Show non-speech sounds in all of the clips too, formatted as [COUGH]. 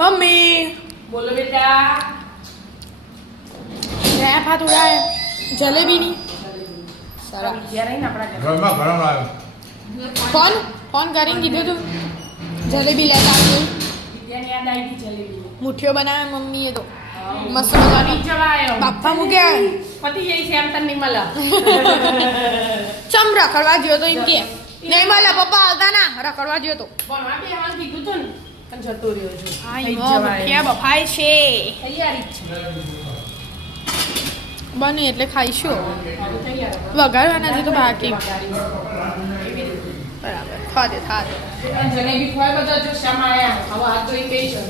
Mummy. બોલો બેટા. ગયા ફાત ઉડાય. જલેબીની. ઘરે. ઘરમાં ગરમ આવ્યો. ફોન ફોન કરીને કીધું તું. જલેબી લેતા આવજો. મુઠ્ઠીઓ બનાવે મમ્મીએ તો. મસ્ત મજાની. બાપ્પા મૂક્યા પતી જાય છે એમ તને નહીં મળે. ચમ રખડવા જ્યો તો એમ કે. નહીં મળે પપ્પા આવતા ના. રખડવા જ્યો તો. ભણવા બેસવાનું કીધું તું ને, પણ જતો રહ્યો છું. મુઠ્ઠિયા બફાય છે? તૈયારી છે. બને એટલે ખાઈશું. વઘારવાના છે તો બાકી. બરાબર થા દે થા દે પણ જલેબી ખવાય બધા જો શામાં આયા. હવે હાથ ધોઈ છે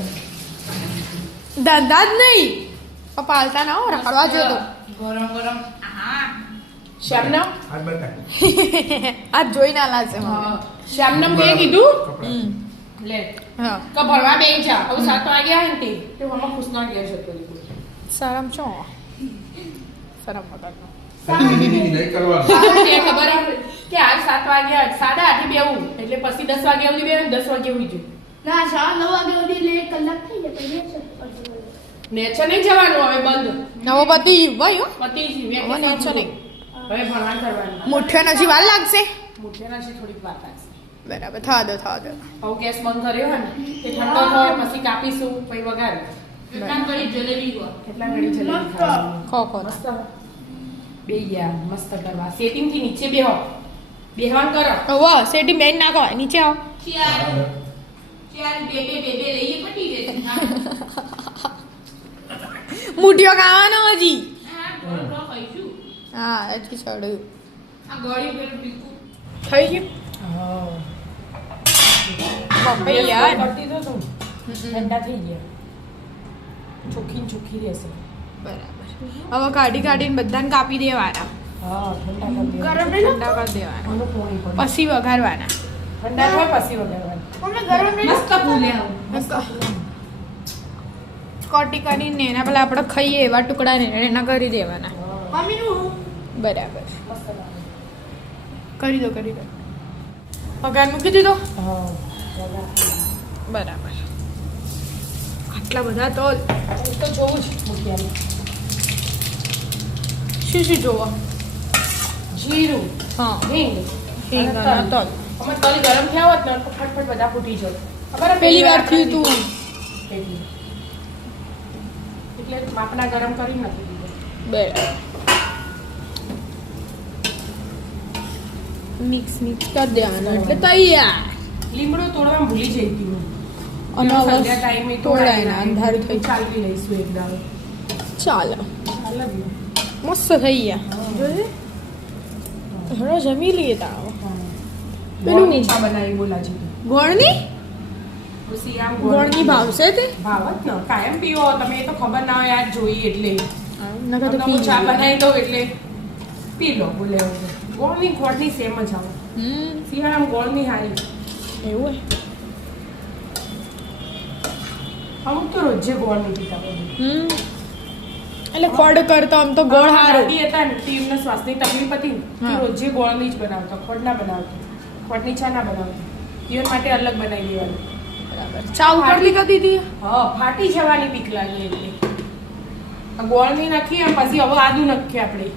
દાદા જ નહીં. પપ્પા હાલતા ના હો રખડવા જો તો. ગરમ ગરમ. શ્યામનમ આ જોઈ ના લાગશે શ્યામનમ શ્યામના મેં કીધું? હમ. લે. કે ભણવા બે જા. હવે સાત વાગ્યા હે ને તે મમ્મા ખુશ ના ગયા છે તો શરમ છો? શરમ વગરનો નહીં ખબર કે આજ સાત વાગ્યા સાડા આઠે બેવું એટલે પછી દસ વાગ્યા સુધી બેવું દસ વાગે ઉઈ જવું ના સાડા નવ વાગે સુધી એટલે એક કલાક થઈ જાય નેચર નહીં જવાનું હવે બંધ? નવો બધી પતી જ હવે નેચર નહીં. હવે ભણવા કરવાનું નજી વાર લાગશે? મુઠ્ઠીના નજી થોડીક વાત લાગશે. બરાબર થા દો થા દો. હવે ગેસ બંધ કર્યો હોય ને તે ઠંડો થાય પછી કાપીશું પછી વઘાર. એટલા ઘડી જલેબી ગો કેટલા ઘડી જલેબી ખો ખો. મસ્ત. બે ગયા મસ્ત કરવા. સેટિંગથી નીચે બેહો. બેહવાન કરો. વાહ સેટી બેન નાખો નીચે આવો. ચાર ચાર બે બે બે બે લઈએ પટી જશે. [LAUGHS] મુઠિયો ખાવાનો હજી. હા એટલી હજી ચડ્યું આ ગળી પેલું થઈ ગયું? પપ્પા યાર કરતી તો. તું ઠંડા થઈ ગયા. ચોખ્ખી ચોખ્ખી રહેશે. બરાબર. હવે કાઢી કાઢીને બધાને કાપી દેવાના. હા ઠંડા કરી દેવાના. પછી વઘારવાના. ઠંડા થાય પછી વગાડવાનું મમ્મી ગરમ મસ્ત કોટી કરીને એના પેલા આપણે ખાઈએ એવા ટુકડા ને એના કરી દેવાના. બરાબર. કરી દો કરી દો. વઘાર મૂકી દીધો? હા. બરાબર. આટલા બધા તો તો જોવું જ મૂક્યા શું શું જોવો? જીરું હા. હિંગ હિંગ અને તલ. અમે તલ ગરમ થયા હોત ને તો ફટફટ બધા ફૂટી જાય અમારે પહેલી વાર થયું તું. એટલે એટલે માપના ગરમ કરી નથી દીધા. બરાબર. મિક્સ મિક્સ કરી દેવાનું. એટલે તૈયાર. લીમડો તોડવા ભૂલી જઈ હતી હું. સંધ્યા ટાઈમે તોડાય ને અંધારું થઈ ચાલવી લઈશું એક દાડો. ચાલો? મસ્ત થઈ ગયા. જોજે હરો જમી લઈએ તાવ. પેલું- નીચા બનાવી બોલાજી ગોળની? ગોળની ભાવશે તે? ભાવત ને. કાયમ પીવો. તમે એ તો ખબર ના હોય આજ જોઈ એટલે. નકર તો પી ચા બનાવી દઉં એટલે પી લો બોલે. ગોળની ગોળની સેમ જ આવે. શિયાળામાં ગોળની હારી. એવું હોય? અમુક તો રોજે ગોળ નહીં પીતા હમ. એટલે ખોડ કરતો આમ તો ગોળ હારો. હતા ને તે એમને શ્વાસની તકલીફ હતી. રોજે ગોળની જ બનાવતો ખોડ ના બનાવતા ખોડની ચા ના બનાવતો. જીવન માટે અલગ બનાવી દેવાનું. બરાબર. ચા ઉકળતી કરી દીધી હા ફાટી જવાની બીક લાગી એટલે. ગોળની નાખી અને પછી હવે આદુ નાખીએ આપણે.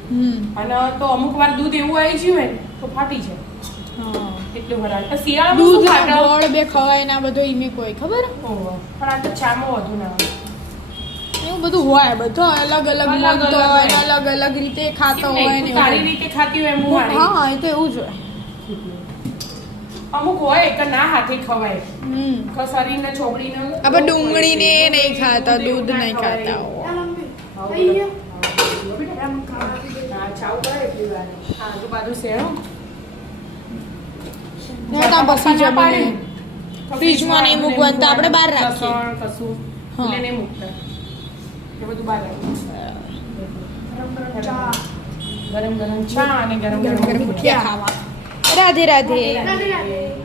અને તો અમુક વાર દૂધ એવું આવી ગયું હોય તો ફાટી જાય. એટલું વરાળ તો શિયાળામાં દૂધ શું બે ખવાય ના બધું ઈમે કોઈ ખબર? ઓહો. પણ આ તો ચામાં વધુ ના એવું બધું હોય બધો અલગ અલગ અલગ હોય. હોય. અલગ અલગ રીતે ખાતો હોય ને તું રીતે ખાતી હોય એમ હું હા એ તો એવું જ હોય. અમુક હોય કે ના હાથે ખવાય. હમ. કે શરીરને ચોપડીને આપણે ડુંગળીને નહીં ખાતા દૂધ નહીં ખાતા આજુબાજુ હોય. મમ્મી થઈ ગયો આમ ખાવા હા, ચાવ કરે એટલી વાર. હા, આજુબાજુ શેરો. ને ત્યાં પછી જમીને ફ્રીજમાં નહીં મૂકવાનું તો આપણે બહાર રાખીએ. કશું. એટલે નહીં મૂકતા. એ બધું બહાર ગરમ ગરમ ચા અને ગરમ ગરમ ખાવા. રાધે. રાધે રાધે.